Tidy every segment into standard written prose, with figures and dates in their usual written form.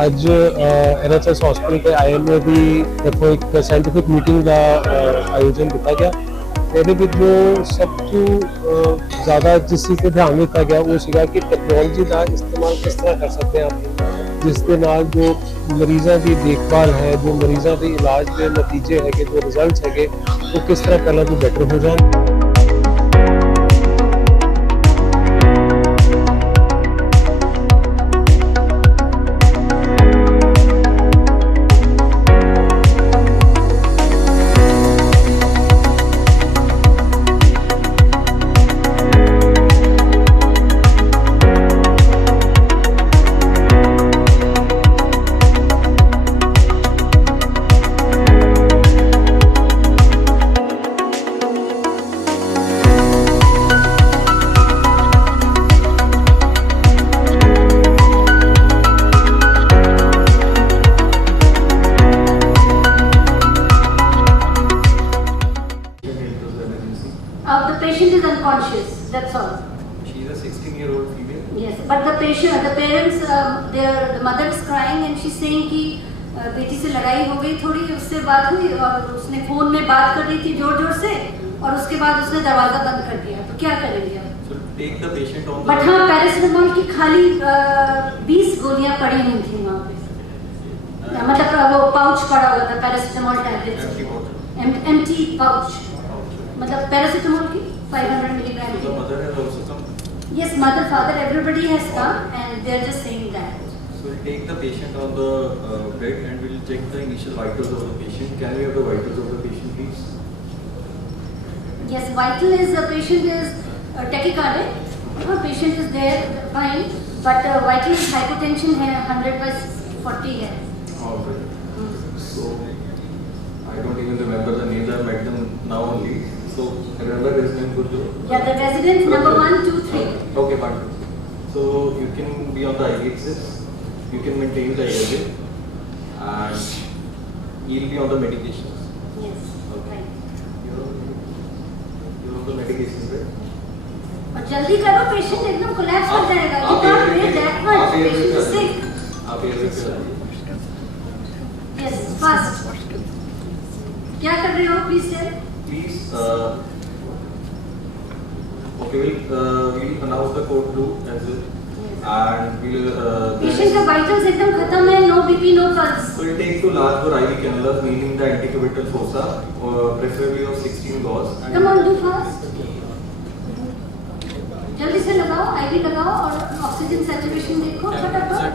ਅੱਜ NHS hospital के IM भी देखो एक साइंटिफिक मीटिंग का आयोजन किया गया। ਇਹਦੇ ਵਿੱਚ ਜੋ ਸਭ ਤੋਂ ਜ਼ਿਆਦਾ ਜਿਸ ਚੀਜ਼ 'ਤੇ ਧਿਆਨ ਦਿੱਤਾ ਗਿਆ ਉਹ ਸੀਗਾ ਕਿ ਟੈਕਨੋਲੋਜੀ ਦਾ ਇਸਤੇਮਾਲ ਕਿਸ ਤਰ੍ਹਾਂ ਕਰ ਸਕਦੇ ਹਾਂ ਜਿਸ ਦੇ ਨਾਲ ਜੋ ਮਰੀਜ਼ਾਂ ਦੀ ਦੇਖਭਾਲ ਹੈ, ਜੋ ਮਰੀਜ਼ਾਂ ਦੇ ਇਲਾਜ ਦੇ ਨਤੀਜੇ ਹੈਗੇ, ਜੋ ਰਿਜ਼ਲਟਸ ਹੈਗੇ ਉਹ ਕਿਸ ਤਰ੍ਹਾਂ ਪਹਿਲਾਂ ਤੋਂ ਬੈਟਰ ਹੋ ਜਾਣ। The patient is unconscious, that's all. She is a 16-year-old female. Yes, but the parents, the mother is crying and she's saying कि बेटी से लड़ाई हो गई थोड़ी, उससे बात हुई और उसने फोन में बात कर रही थी जोर जोर से और उसके बाद उसने दरवाजा बंद कर दिया। तो क्या करेंगे आप? So take the patient on the. But हाँ, पैरासिटामोल की खाली 20 गोलियां पड़ी हुई थी वहाँ पे, मतलब वो पाउच पड़ा हुआ था पैरासिटामोल टैबलेट्स, एम्प्टी पाउच, मतलब पैरासिटामोल की 500 milligram. So the mother has also come. Yes, mother, father, everybody has come and they are just saying that. So we'll take the patient on the bed and we'll check the initial vitals of the patient. Can we have the vitals of the patient, please? Yes, vital is the patient is tachycardic. Patient is there fine, but vital is hypotension है 100/40 है. All right. So I don't even remember the names. I met them now only. So remember his name, Gurju? Yeah, the resident number 1, 2, 3. Okay, fine. So you can be on the IV axis. You can maintain the airway, and he'll be on the medications. Yes. Okay. Right. You're on the medications, right? और जल्दी करो, patient एकदम collapse कर जाएगा। You can't wait that much. Patient is sick. आप airway पे आइए. Yes, fast. क्या कर रहे हो? Please tell. Please. Okay, we'll announce the code blue as well. And we'll. Patient का vitals एकदम खत्म है, no BP, no pulse. So we'll take two large bore IV cannulas, meaning the antecubital fossa, preferably of 16 gauze. Come on, do fast. जल्दी से लगाओ, IV लगाओ और oxygen saturation देखो फटाफट.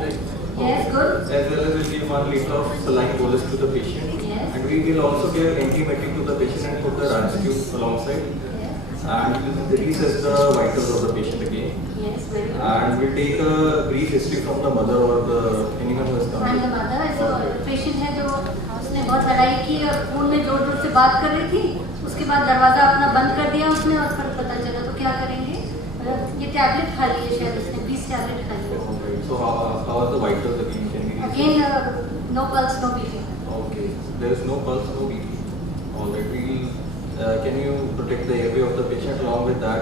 Yes, good. As well as we'll give 1 liter of saline bolus to the patient. Yes. And we will also give antiemetic to the patient and put the RAMS tube alongside. Yes. And we'll reassess the vitals of the patient again. Yes, very good. And we'll take a brief history from the mother or the anyone who has come. And the mother, ऐसे patient है जो उसने बहुत लड़ाई की और phone में जोर जोर से बात कर रही थी, उसके बाद दरवाजा अपना बंद कर दिया उसने और फिर पता चला। तो क्या करेंगे? ये टैबलेट खा ली है शायद उसने, 20 टैबलेट खा ली है। So how are the vitals again? Can we Again, no pulse, no beating. Okay, there is no pulse, no beating. Alright, we'll can you protect the airway of the patient? Along with that,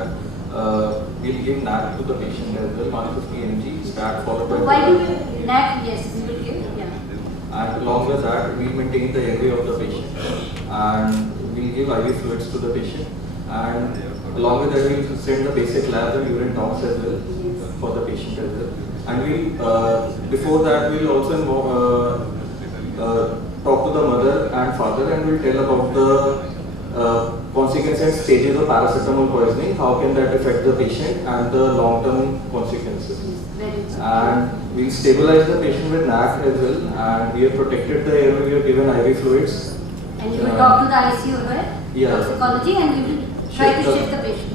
we'll give NAC to the patient as well, 150 mg, stat followed by. Why do we NAC? Yes, we will give. Yeah. And along with that, we'll maintain the airway of the patient, and we'll give IV fluids to the patient, and along with that, we'll send the basic labs and urine tox as well for the patient as well. And we'll before that we'll also talk to the mother and father and we'll tell about the consequences and stages of paracetamol poisoning, how can that affect the patient and the long-term consequences. And we'll stabilize the patient with NAC as well, and we have protected the airway, we have given IV fluids. And you will talk to the ICU, right? Yeah. Toxicology, and we will try to shift the patient.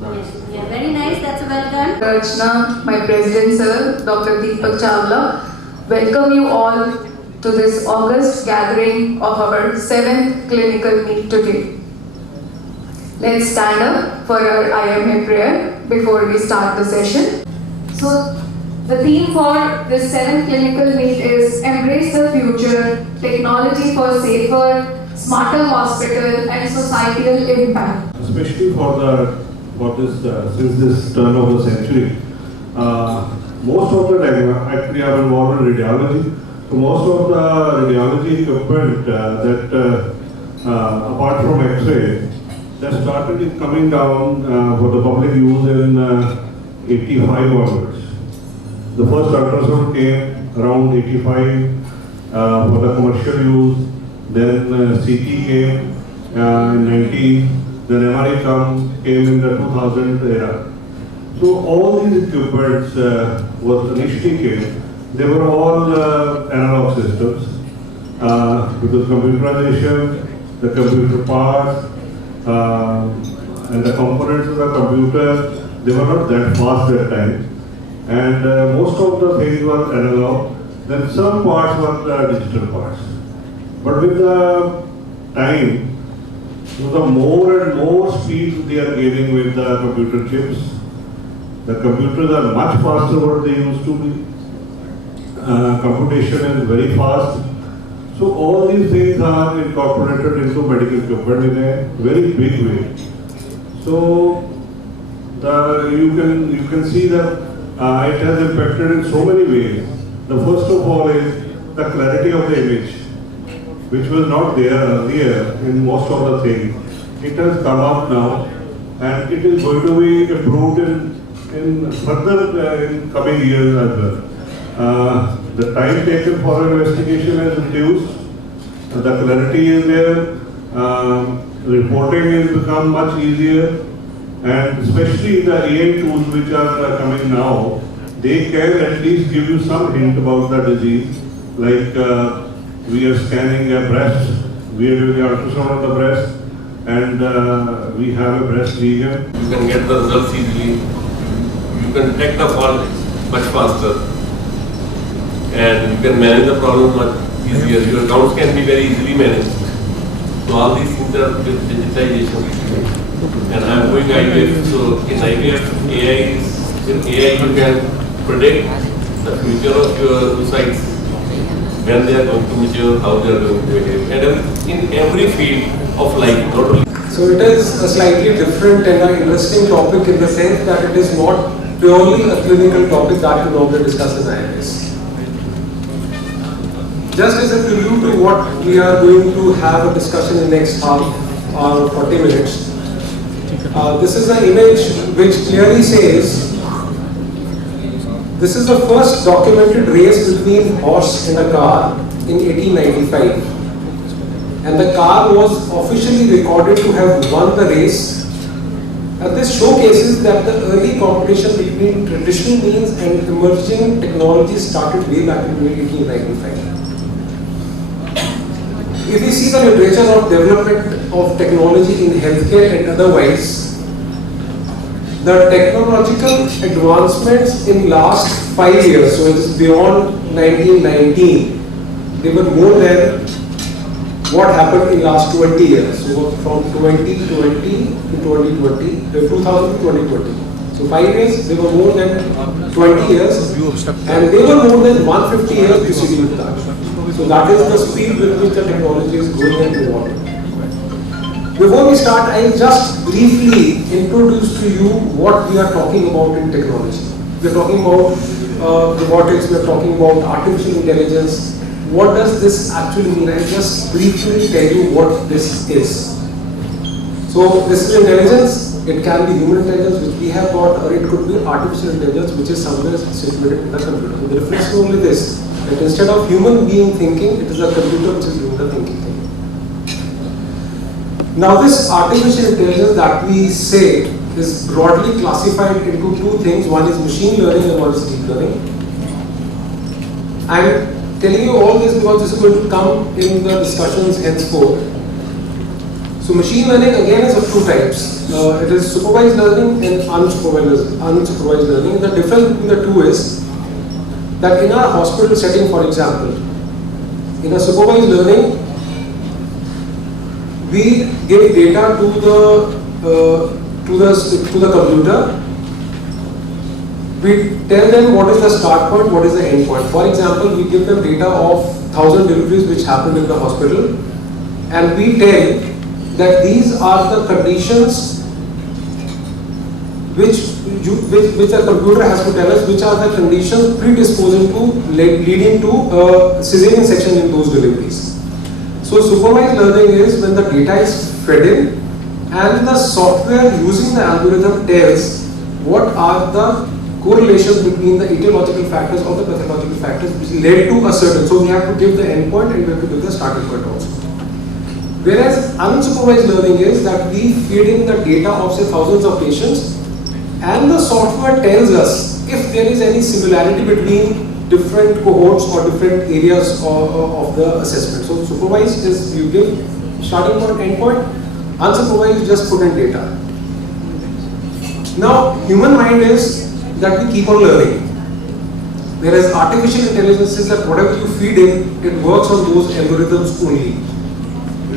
Yes, yeah, very nice. That's well done. Archana, my president sir, Dr. Deepak Chawla, welcome you all to this August gathering of our 7th clinical meet today. Let's stand up for our IMA prayer before we start the session. So, the theme for this 7th clinical meet is Embrace the Future, Technology for Safer, Smarter Hospital and Societal Impact. Especially for this since this turn of the century, most of the time, actually I'm involved in radiology, so most of the radiology equipment apart from X-ray, that started coming down for the public use in 85 onwards. The first ultrasound came around 85 for the commercial use, then CT came in 90, then MRI came in the 2000 era. So all these equipments was initially came, they were all analog systems because computerization, the computer parts and the components of the computer, they were not that fast at that time. And most of the things were analog, then some parts were digital parts. But with the time, the more and more speed they are gaining with the computer chips. The computers are much faster what they used to be. Computation is very fast. So all these things are incorporated into medical equipment in a very big way. So you can see that it has impacted in so many ways. The first of all is the clarity of the image, which was not there earlier in most of the things. It has come up now, and it is going to be improved in further in coming years as well. The time taken for investigation has reduced. The clarity is there. Reporting has become much easier, and especially the AI tools which are coming now, they can at least give you some hint about the disease. Like we are scanning a breast, we are doing ultrasound on the breast, and we have a breast lesion. You can get the results easily. You can detect the fault much faster, and you can manage the problem much easier. Your accounts can be very easily managed. So all these things are with digitization. And I am going IVF. So in IVF, in AI you can predict the future of your oocytes, when they are going to mature, how they are going to behave, and in every field of life, not only. So it is a slightly different and an interesting topic in the sense that it is not purely a clinical topic that we normally discuss in IIS. Just as a preview to what we are going to have a discussion in the next half or 40 minutes. This is an image which clearly says this is the first documented race between horse and a car in 1895. And the car was officially recorded to have won the race. And this showcases that the early competition between traditional means and emerging technologies started way back in 1895. If we see the literature of development of technology in healthcare and otherwise, the technological advancements in last 5 years, so it is beyond 1919, they were more than what happened in last 20 years. So from 2020 to 2020, 2000 to 2020. So 5 years, they were more than 20 years, and they were more than 150 years preceding that. So that is the speed with which the technology is going and evolving. Before we start, I will just briefly introduce to you what we are talking about in technology. We are talking about robotics, we are talking about artificial intelligence. What does this actually mean? I will just briefly tell you what this is. So this is intelligence. It can be human intelligence which we have got, or it could be artificial intelligence which is somewhere situated in the computer. So the difference is only this, that instead of human being thinking, it is a computer which is doing the thinking. Now this artificial intelligence that we say is broadly classified into two things. One is machine learning and one is deep learning. I am telling you all this because this is going to come in the discussions henceforth. So machine learning again is of two types. It is supervised learning and unsupervised learning. The difference between the two is that in our hospital setting, for example, in a supervised learning, we give data to the computer. We tell them what is the start point, what is the end point. For example, we give them data of 1,000 deliveries which happened in the hospital, and we tell that these are the conditions which which the computer has to tell us which are the conditions predisposing to leading to cesarean section in those deliveries. So supervised learning is when the data is fed in and the software using the algorithm tells what are the correlations between the etiological factors or the pathological factors which led to a certain. So we have to give the endpoint and we have to give the starting point also. Whereas unsupervised learning is that we feed in the data of say thousands of patients and the software tells us if there is any similarity between different cohorts or different areas of the assessment. So supervised is you give starting point, endpoint, unsupervised just put in data. Now human mind is that we keep on learning. Whereas artificial intelligence is that whatever you feed in, it works on those algorithms only.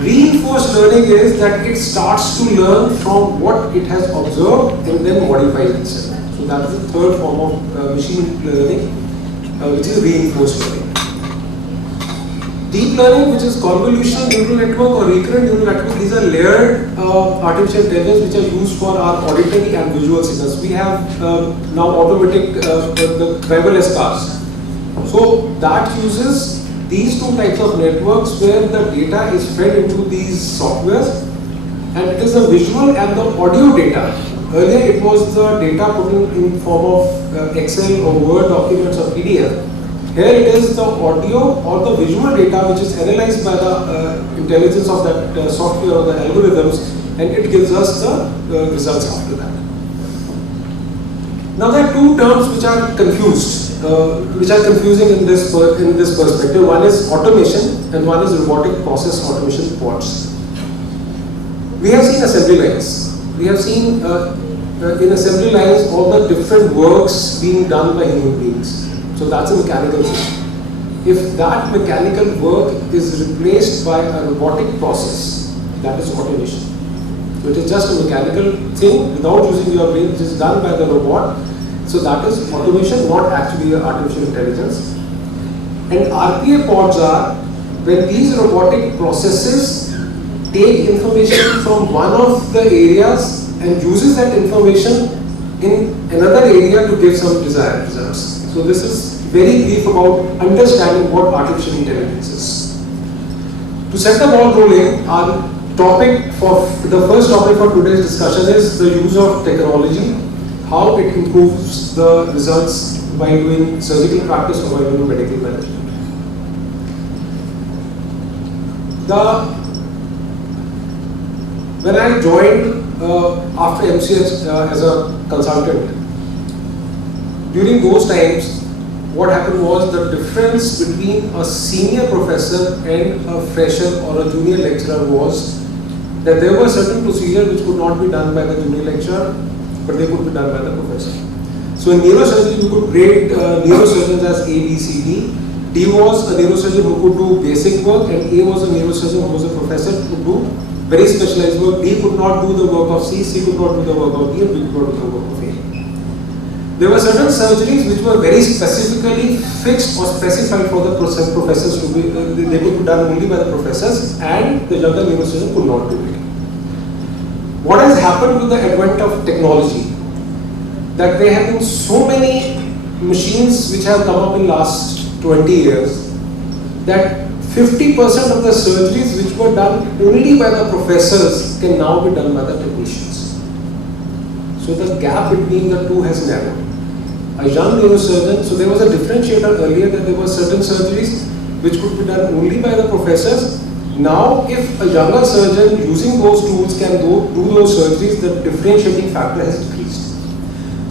Reinforced learning is that it starts to learn from what it has observed and then modifies itself. So that is the third form of machine learning, which is reinforced learning. Deep learning, which is convolutional neural network or recurrent neural network, these are layered artificial intelligence which are used for our auditory and visual signals. We have now automatic the driverless cars. So that uses these two types of networks where the data is fed into these softwares and it is the visual and the audio data. Earlier it was the data put in form of Excel or Word documents or PDF. Here it is the audio or the visual data which is analyzed by the intelligence of that software or the algorithms and it gives us the results after that. Now there are two terms which are confusing in this perspective. One is automation and one is robotic process automation pods. We have seen assembly lines. We have seen in assembly lines all the different works being done by human beings. So that's a mechanical thing. If that mechanical work is replaced by a robotic process, that is automation. So it is just a mechanical thing without using your brain, which is done by the robot. So that is automation, not actually artificial intelligence. And RPA pods are when these robotic processes take information from one of the areas and uses that information in another area to give some desired results. So this is very brief about understanding what artificial intelligence is. To set the ball rolling, our topic for the first topic for today's discussion is the use of technology, how it improves the results by doing surgical practice or by doing medical management. When I joined after MCH as a consultant, during those times, what happened was the difference between a senior professor and a fresher or a junior lecturer was that there were certain procedures which could not be done by the junior lecturer, but they could be done by the professor. So in neurosurgery, you could grade neurosurgeons as A, B, C, D. D was a neurosurgeon who could do basic work, and A was a neurosurgeon who was a professor who could do very specialized work. D could not do the work of C, C could not do the work of D, and B could not do the work of A. There were certain surgeries which were very specifically fixed or specified for the professors to be, they could be done only by the professors, and the younger neurosurgeon could not do it. What has happened with the advent of technology? That there have been so many machines which have come up in last 20 years that 50% of the surgeries which were done only by the professors can now be done by the technicians. So the gap between the two has narrowed. A young neurosurgeon, so there was a differentiator earlier that there were certain surgeries which could be done only by the professors. Now, if a younger surgeon using those tools can do those surgeries, the differentiating factor has decreased.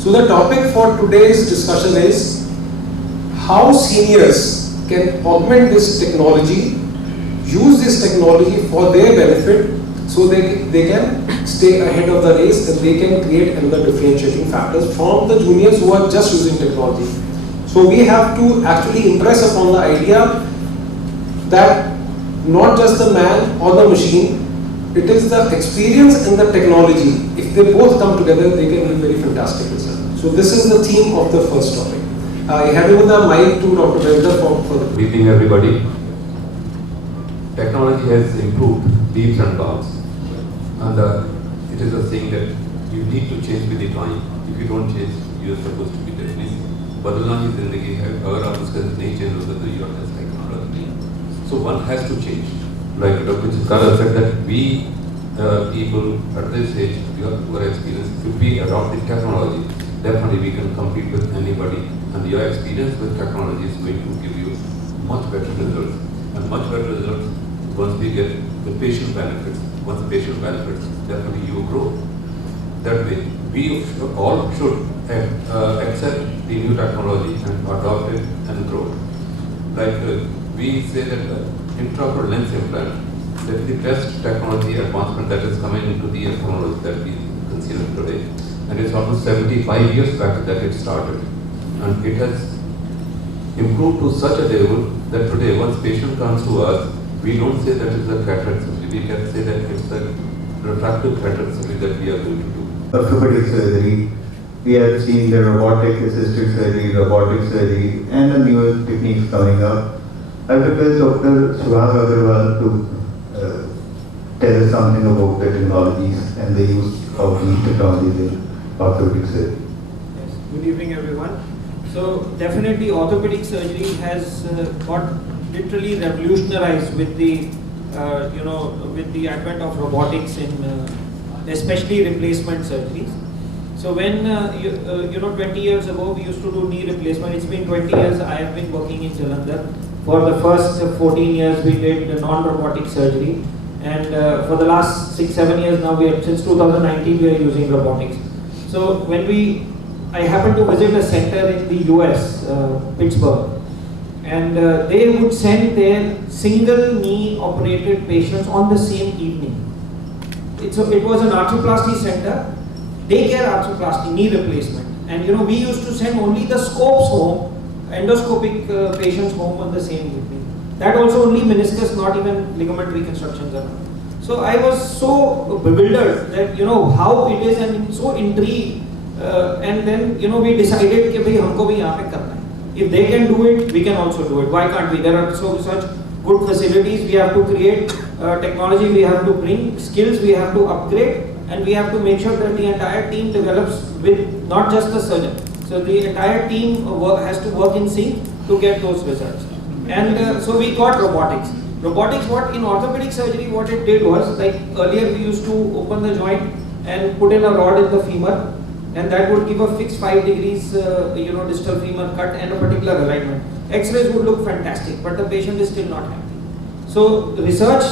So the topic for today's discussion is how seniors can augment this technology, use this technology for their benefit, so they can stay ahead of the race and they can create another differentiating factors from the juniors who are just using technology. So we have to actually impress upon the idea that not just the man or the machine, it is the experience and the technology. If they both come together, they can give very fantastic results. So this is the theme of the first topic. I hand over the mic to Dr. Jalandhar for the... Good evening, everybody. Technology has improved leaps and bounds, and it is a thing that you need to change with the time. if you don't change, you are supposed to be dead. बदलना ही जिंदगी है, अगर आप उसका नहीं change होता तो you are just like another thing. So one has to change. Like Dr. Chitkara said that we people at this age, who are experienced, if we adopt the technology, definitely we can compete with anybody. And your experience with technology is going to give you much better results. And much better results once we get the patient benefits. Once the patient benefits, definitely you grow. That way, we all should accept the new technology and adopt it and grow. Like we say that intraocular lens implant, that is the best technology advancement that is coming into the ophthalmology that we consider today. And it's almost 75 years back that it started. And it has improved to such a level that today once patient comes to us, we don't say that it's a cataract surgery, we can say that it's a refractive cataract surgery that we are going to do. Orthopedic surgery, we have seen the robotic assisted surgery, robotic surgery, and the newer techniques coming up. I would request Dr. Subhas Agarwal to tell us something about the technologies and the use of these technologies in orthopedic surgery. Yes. Good evening, everyone. So definitely orthopedic surgery has got literally revolutionized with the with the advent of robotics in especially replacement surgeries. So when 20 years ago we used to do knee replacement. It's been 20 years I have been working in Jalandhar. For the first 14 years we did non-robotic surgery, and for the last 6-7 years now, since 2019 we are using robotics. So when I happened to visit a center in the US, Pittsburgh, and they would send their single knee operated patients on the same evening. It was an arthroplasty center, daycare arthroplasty, knee replacement. And we used to send only the scopes home, endoscopic patients home on the same evening. That also only meniscus, not even ligament reconstructions are done. So I was so bewildered that how it is, and so intrigued. And then we decided that humko bhi yahan pe karna hai. If they can do it, we can also do it. Why can't we? There are such good facilities. We have to create technology. We have to bring skills. We have to upgrade, and we have to make sure that the entire team develops with not just the surgeon. So the entire team has to work in sync to get those results. And so we got robotics. Robotics, what in orthopedic surgery, what it did was, like earlier we used to open the joint and put in a rod in the femur, and that would give a fixed 5 degrees distal femur cut and a particular alignment. X-rays would look fantastic, but the patient is still not happy. So research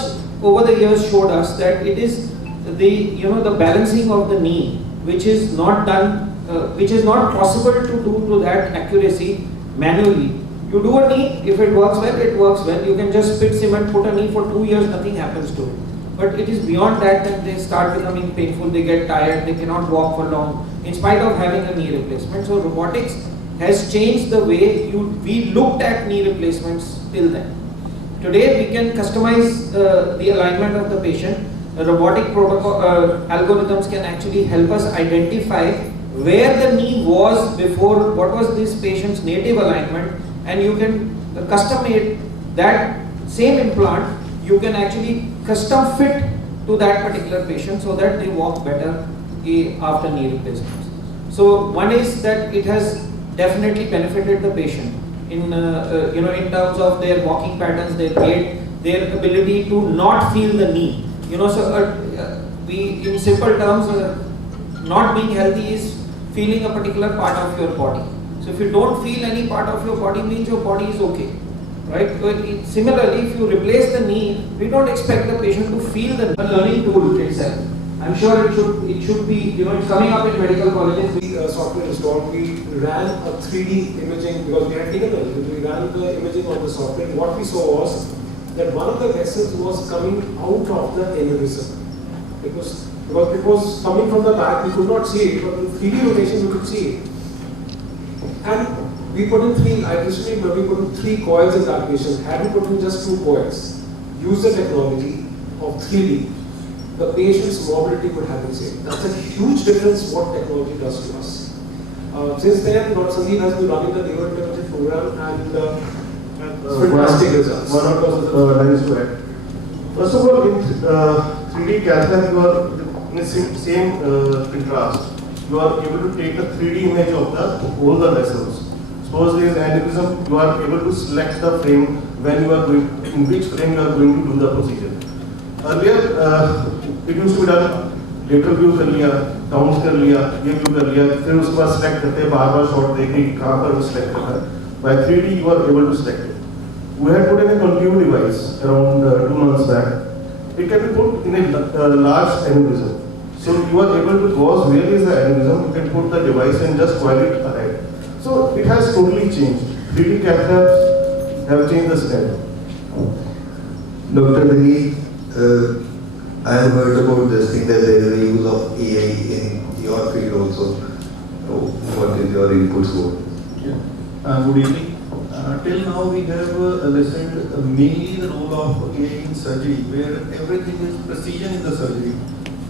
over the years showed us that it is the balancing of the knee which is not done, which is not possible to do to that accuracy manually. You do a knee, if it works well, it works well. You can just spit cement, put a knee for 2 years, nothing happens to it. But it is beyond that they start becoming painful, they get tired, they cannot walk for long, in spite of having a knee replacement. So robotics has changed the way we looked at knee replacements till then. Today we can customize the alignment of the patient. The robotic protocol algorithms can actually help us identify where the knee was before, what was this patient's native alignment, and you can custom made that same implant. You can actually custom fit to that particular patient so that they walk better after knee replacements. So one is that it has definitely benefited the patient in in terms of their walking patterns, their gait, their ability to not feel the knee. We in simple terms, not being healthy is feeling a particular part of your body. So if you don't feel any part of your body, means your body is okay, right? So similarly, if you replace the knee, we don't expect the patient to feel the learning tool itself. I'm sure it should be, it's coming up in medical colleges. The software installed, we ran a 3D imaging because we had taken it. We ran the imaging on the software. What we saw was that one of the vessels was coming out of the aneurysm. Because it was coming from the back, we could not see it, but in 3D rotation we could see it. And we put in we put in 3 coils in that patient. Had we put in just 2 coils, use the technology of 3D, the patient's mobility would have been same. That's a huge difference what technology does to us. Since then, Dr. Sandeep has been running the neurointervention program and fantastic results. One of the lines to add. First of all, in 3D cath lab, you are in the same contrast. you are able to take a 3D image of all the vessels. Suppose there is aneurysm, you are able to select the frame when you are going, in which frame you are going to do the procedure. Earlier, it used to be done, lateral view कर लिया, count कर लिया, ये view कर लिया, फिर उसके बाद select करते हैं, बार-बार shot देखने कहाँ पर वो select करना है. By 3D, you are able to select it. We had put in a concave device around 2 months back. It can be put in a large aneurysm. So you are able to gauge where is the aneurysm, you can put the device and just coil it ahead. So it has totally changed. 3D cath labs have changed the standard. Dr. Bini, I have heard about this thing that there is a use of AI in your field also. So what is your input for? Yeah. Good evening. Till now we have listened mainly the role of AI in surgery, where everything is precision in the surgery.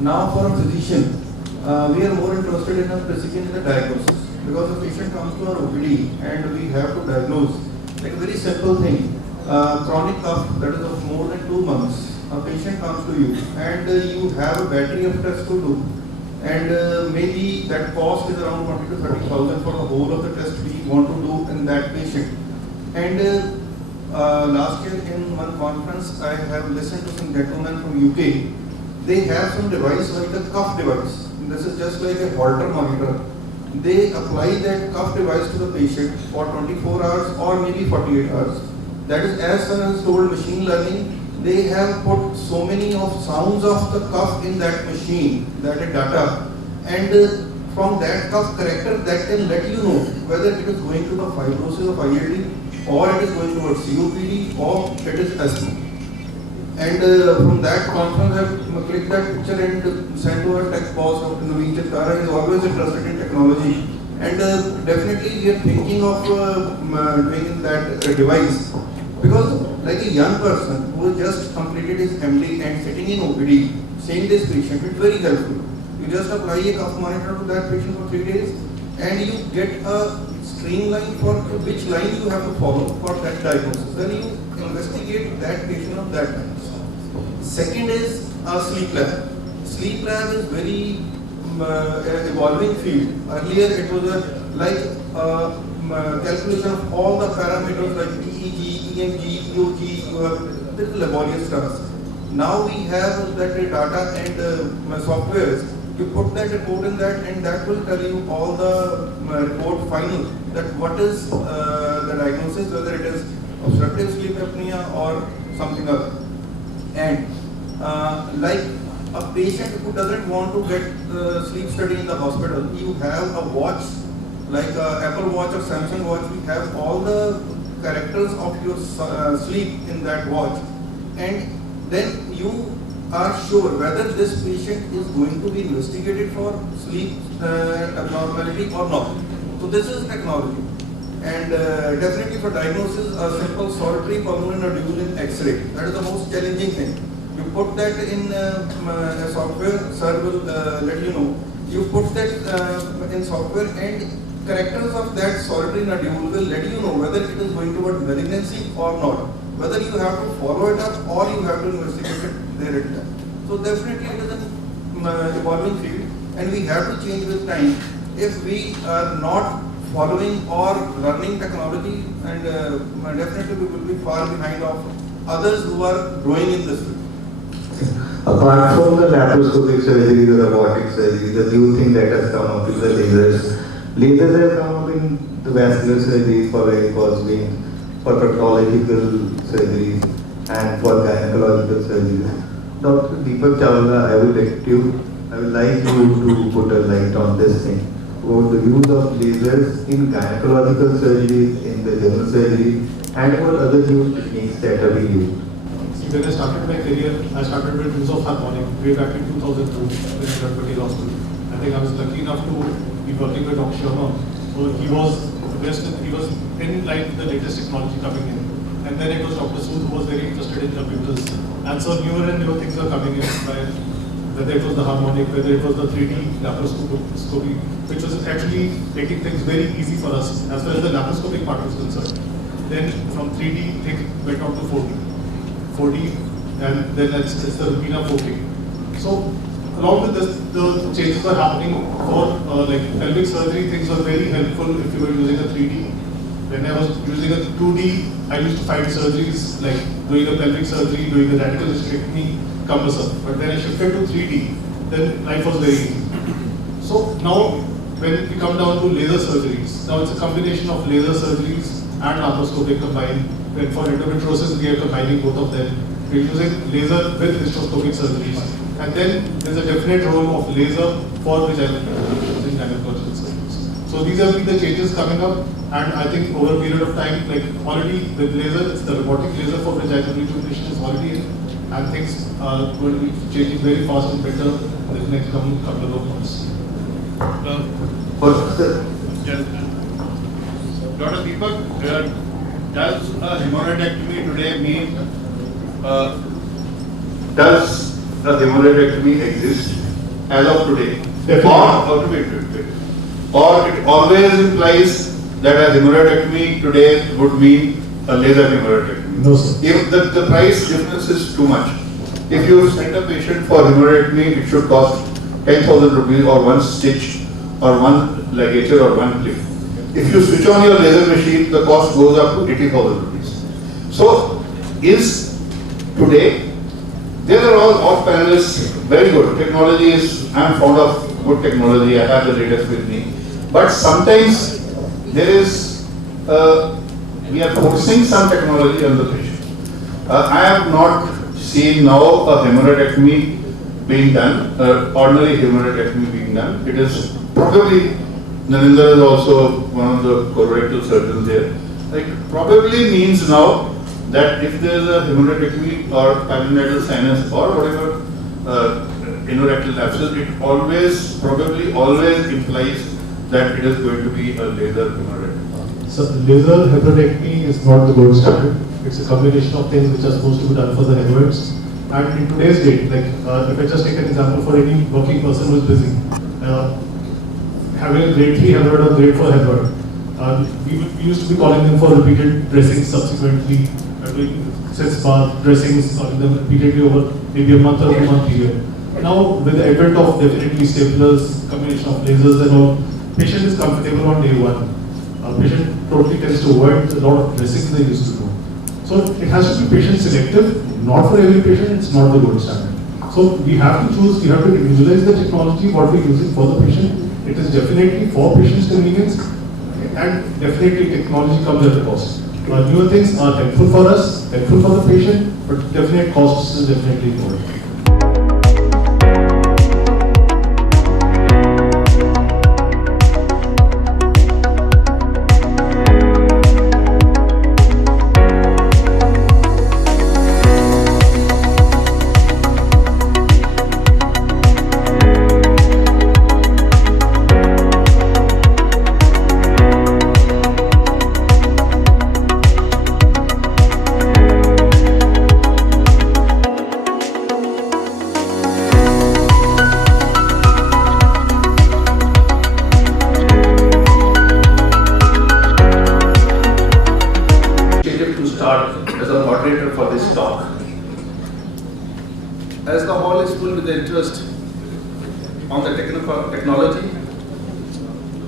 Now for a physician, we are more interested in a precision in the diagnosis, because a patient comes to our OPD and we have to diagnose, like a very simple thing, chronic cough that is of more than 2 months. A patient comes to you and you have a battery of tests to do, and maybe that cost is around 20 to 30,000 for the whole of the test we want to do in that patient. And last year in one conference, I have listened to some gentlemen from UK. They have some device like a cuff device. This is just like a Holter monitor. They apply that cuff device to the patient for 24 hours or maybe 48 hours. That is, as soon as told machine learning, they have put so many of sounds of the cuff in that machine, that is data, and from that cuff character that can let you know whether it is going to the fibrosis of ILD, or it is going towards COPD, or it is asthma. And from that conference, I have clicked that picture and sent to our tech boss of Norwegian. Tara is always interested in technology, and definitely we are thinking of doing that device, because like a young person who just completed his MD and sitting in OPD, seeing this patient, it's very helpful. You just apply a cuff monitor to that patient for 3 days, and you get a streamline for which line you have to follow for that diagnosis. Then you investigate that patient of that time. Second is a sleep lab. Sleep lab is very evolving field. Earlier it was calculation of all the parameters like EEG, EMG, EOG, this is laborious task. Now we have that data and softwares. You put that report in that, and that will tell you all the report final, that what is the diagnosis, whether it is obstructive sleep apnea or something else. And like a patient who doesn't want to get sleep study in the hospital, you have a watch, like Apple Watch or Samsung Watch. We have all the characters of your sleep in that watch, and then you are sure whether this patient is going to be investigated for sleep abnormality or not. So this is technology. And definitely for diagnosis, a simple solitary pulmonary nodule in X-ray, that is the most challenging thing. You put that in a software, sir will let you know. You put that in software, and characters of that solitary nodule will let you know whether it is going toward malignancy or not. Whether you have to follow it up or you have to investigate it there at time. So definitely it is an evolving field, and we have to change with time. If we are not following or learning technology, and definitely we will be far behind of others who are growing in this field. Apart from the laparoscopic surgery, the robotic surgery, the new thing that has come up is the lasers. Lasers have come up in the vascular surgery for varicose veins, for proctological surgeries, and for gynecological surgeries. Dr. Deepak Chawla, I would like you to put a light on this thing, about the use of lasers in gynecological surgery, in the general surgery, and about other new techniques that are being used. When I started my career, I started with use of harmonic way back in 2002 in Patel Hospital. I think I was lucky enough to be working with Dr. Sharma. So he was the best, he was in line with the latest technology coming in. And then it was Dr. Sood who was very interested in computers. And so newer and newer things are coming in, whether it was the harmonic, whether it was the 3D laparoscopy, which was actually making things very easy for us as far as the laparoscopic part was concerned. Then from 3D, things went on to 4D, and then it's the Rubina 4K. So along with this, the changes are happening for like pelvic surgery. Things were very helpful if you were using a 3D. When I was using a 2D, I used to find surgeries like doing a pelvic surgery, doing a radical hysterectomy cumbersome. But when I shifted to 3D, then life was very easy. So now, when we come down to laser surgeries, now it's a combination of laser surgeries and laparoscopic combined. When for endometriosis, we are combining both of them. We're using laser with hysteroscopic surgeries. And then there's a definite role of laser for vaginal using gynecological surgeries. So these have been the changes coming up. And I think over a period of time, like already with laser, it's the robotic laser for vaginal rejuvenation is already in, and things are going to be changing very fast and better in the next couple of months. Dr. Deepak, does a hemorrhoidectomy today mean, does a hemorrhoidectomy exist as of today? Or it always implies that a hemorrhoidectomy today would mean a laser hemorrhoidectomy? No, sir. If the price difference is too much, if you send a patient for hemorrhoidectomy, it should cost 10,000 rupees or one stitch or one ligature or one clip. If you switch on your laser machine, the cost goes up to 80,000 rupees. So, is today, these are all panelists, very good. Technology is, I'm fond of good technology, I have the latest with me. But sometimes there is, we are forcing some technology on the patient. I have not seen now a hemorrhoidectomy being done, ordinary hemorrhoidectomy being done. It is probably, Narendra is also one of the colorectal surgeons there. Like probably means now that if there is a hemorrhoidectomy or pulmonary sinus or whatever anorectal abscess, it always, probably always implies that it is going to be a laser hemorrhoidectomy. So laser hemorrhoidectomy is not the gold standard. It's a combination of things which are supposed to be done for the hemorrhoids. And in today's date, like if I just take an example for any working person who is busy, having a grade 3 hemorrhoid or grade 4 hemorrhoid, we used to be calling them for repeated dressings subsequently, doing cis bath dressings, calling them repeatedly over maybe a month or 2 month period. Now with the advent of definitely staplers, combination of lasers and all, patient is comfortable on day one. Patient totally tends to avoid a lot of dressings they used to do. So it has to be patient selective, not for every patient, it's not the gold standard. So we have to choose, we have to individualize the technology, what we're using for the patient. It is definitely for patient's convenience, and definitely technology comes at a cost. Newer things are helpful for us, helpful for the patient, but definite costs is definitely involved. As a moderator for this talk. As the hall is full with the interest on the technology,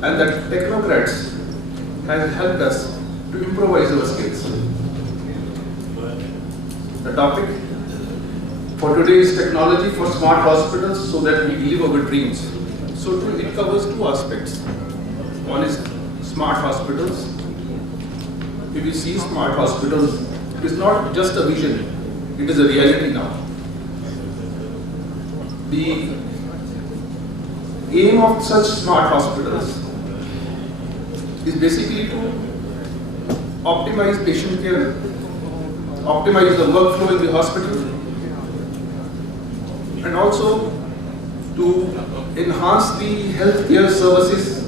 and that technocrats have helped us to improvise our skills. The topic for today is technology for smart hospitals so that we live our dreams. So it covers two aspects. One is smart hospitals. If you see smart hospitals, it's not just a vision, it is a reality now. The aim of such smart hospitals is basically to optimize patient care, optimize the workflow in the hospital, and also to enhance the healthcare services,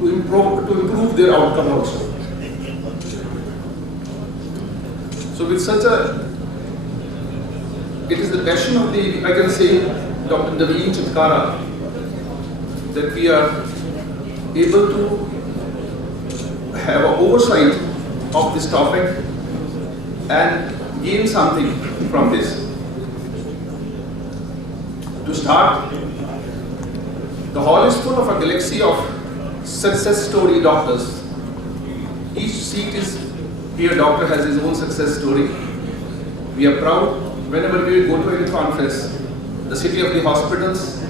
to improve their outcome also. So with such a, it is the passion of the, I can say, Dr. Naveen Chitkara, that we are able to have an oversight of this topic and gain something from this. To To start, the hall is full of a galaxy of success story doctors. Each seat is here, doctor has his own success story. We are proud whenever we go to any conference, the city of the hospitals,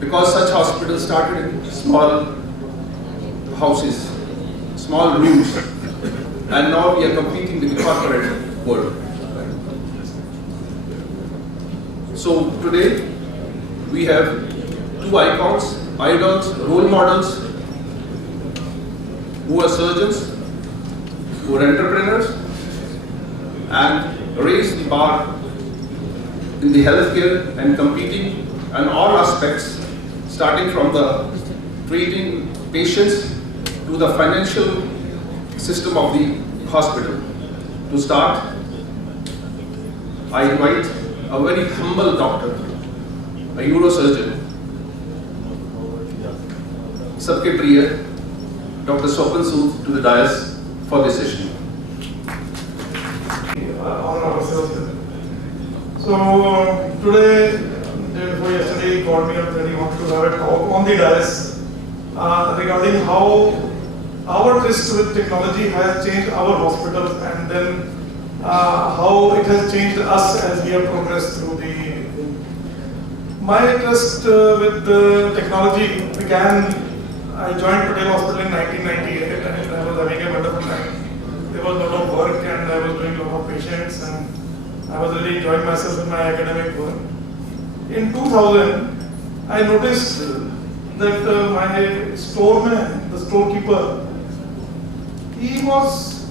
because such hospitals started in small houses, small rooms, and now we are competing with the corporate world. So today we have two icons, idols, role models, who are surgeons, who are entrepreneurs, and raise the bar in the healthcare and competing on all aspects, starting from the treating patients to the financial system of the hospital. To start, I invite a very humble doctor, a neurosurgeon, सबके प्रिय Dr. Swapn Sood to the dais for this session. So today, day before yesterday, he called me up that he wanted to have a talk on the dais regarding how our tryst with technology has changed our hospitals, and then how it has changed us as we have progressed through the. My tryst with technology began. I joined Patel Hospital in 1998, and I was having a wonderful time. There was a lot of work, and I was doing a lot of patients, and I was really enjoying myself in my academic work. In 2000, I noticed that my storeman, the storekeeper, he was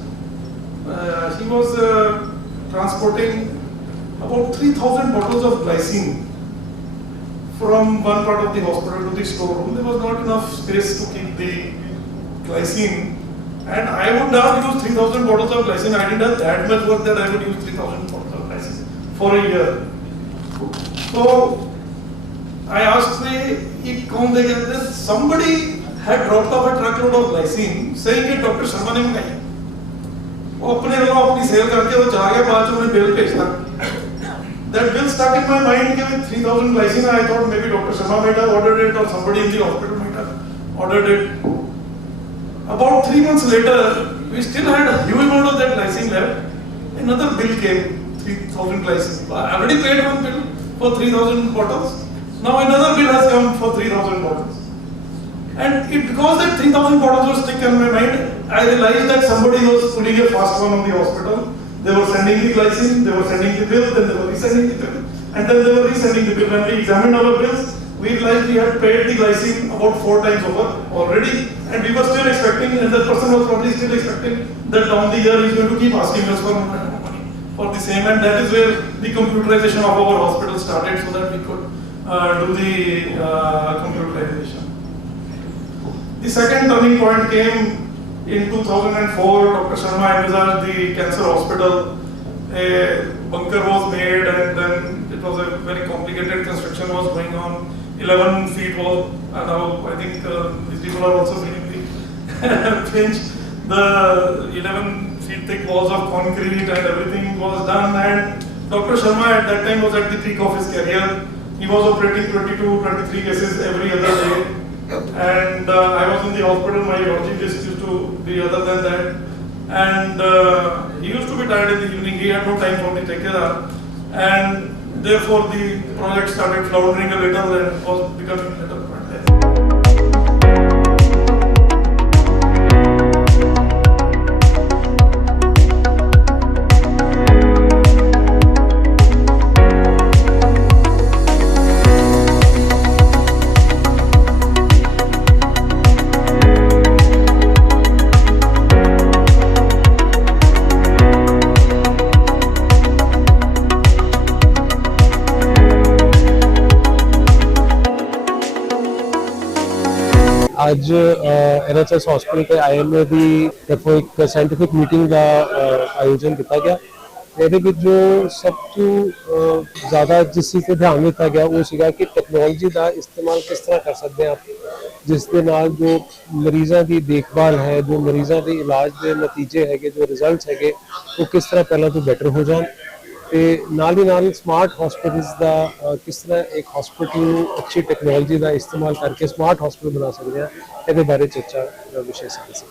transporting about 3,000 bottles of glycine from one part of the hospital to the storeroom. There was not enough space to keep the glycine, and I would not use 3,000 bottles of glycine. I didn't have that much work that I would use 3,000 bottles of glycine for a year. So I asked the somebody had dropped off a truckload of glycine, saying that Dr. Sharma ने मंगाई. वो अपने लोगों अपनी cell करके वो चला गया, बाद में उन्हें बिल भेजना. That bill stuck in my mind with 3,000 glycine. I thought maybe Dr. Sharma might have ordered it, or somebody in the hospital might have ordered it. About 3 months later, we still had a huge amount of that glycine left. Another bill came, 3,000 glycine. I already paid one bill for 3,000 bottles. Now another bill has come for 3,000 bottles. And because that 3,000 bottles were stuck in my mind, I realized that somebody was putting a fast one on the hospital. They were sending the glycine, they were sending the bill, then they were resending the bill, and then they were resending the bill. When we examined our bills, we realized we had paid the glycine about 4 times over already, and we were still expecting, and that person was probably still expecting that down the year he's going to keep asking us for money for the same, and that is where the computerization of our hospital started, so that we could do the computerization. The second turning point came in 2004. Dr. Sharma envisaged the cancer hospital. A bunker was made, and then it was a very complicated construction was going on. 11 feet wall, and now I think these people are also feeling the pinch. The 11 feet thick walls of concrete and everything was done, and Dr. Sharma at that time was at the peak of his career. He was operating 22, 23 cases every other day. And I was in the hospital, my urology list used to be other than that. And he used to be tired in the evening, he had no time for me to take care of. And therefore the project started floundering a little and was becoming a little bit. आज NHS hospital के IM में भी देखो एक scientific meeting का आयोजन किया गया। ये जो सब तो ज़्यादा जिस पे ध्यान दिता गया वो सीगा कि टेक्नोलॉजी का इस्तेमाल किस तरह कर सकते हैं आप, जिसके नाल जो मरीज़ों की देखभाल है, जो मरीज़ों के इलाज के नतीजे है, जो रिजल्ट्स है, वो किस तरह पहले तो बेटर हो जाए। ਤੇ ਨਾਲ ਹੀ ਨਾਲ ਸਮਾਰਟ ਹਸਪੀਟਲਸ ਦਾ ਕਿਸ ਤਰ੍ਹਾਂ ਇੱਕ ਹਸਪੀਟਲ ਨੂੰ ਅੱਛੀ ਟੈਕਨੋਲੋਜੀ ਦਾ ਇਸਤੇਮਾਲ ਕਰਕੇ ਸਮਾਰਟ ਹਸਪੀਟਲ ਬਣਾ ਸਕਦੇ ਆ, ਇਹਦੇ ਬਾਰੇ ਚਰਚਾ ਦਾ ਵਿਸ਼ੇ ਸੀ।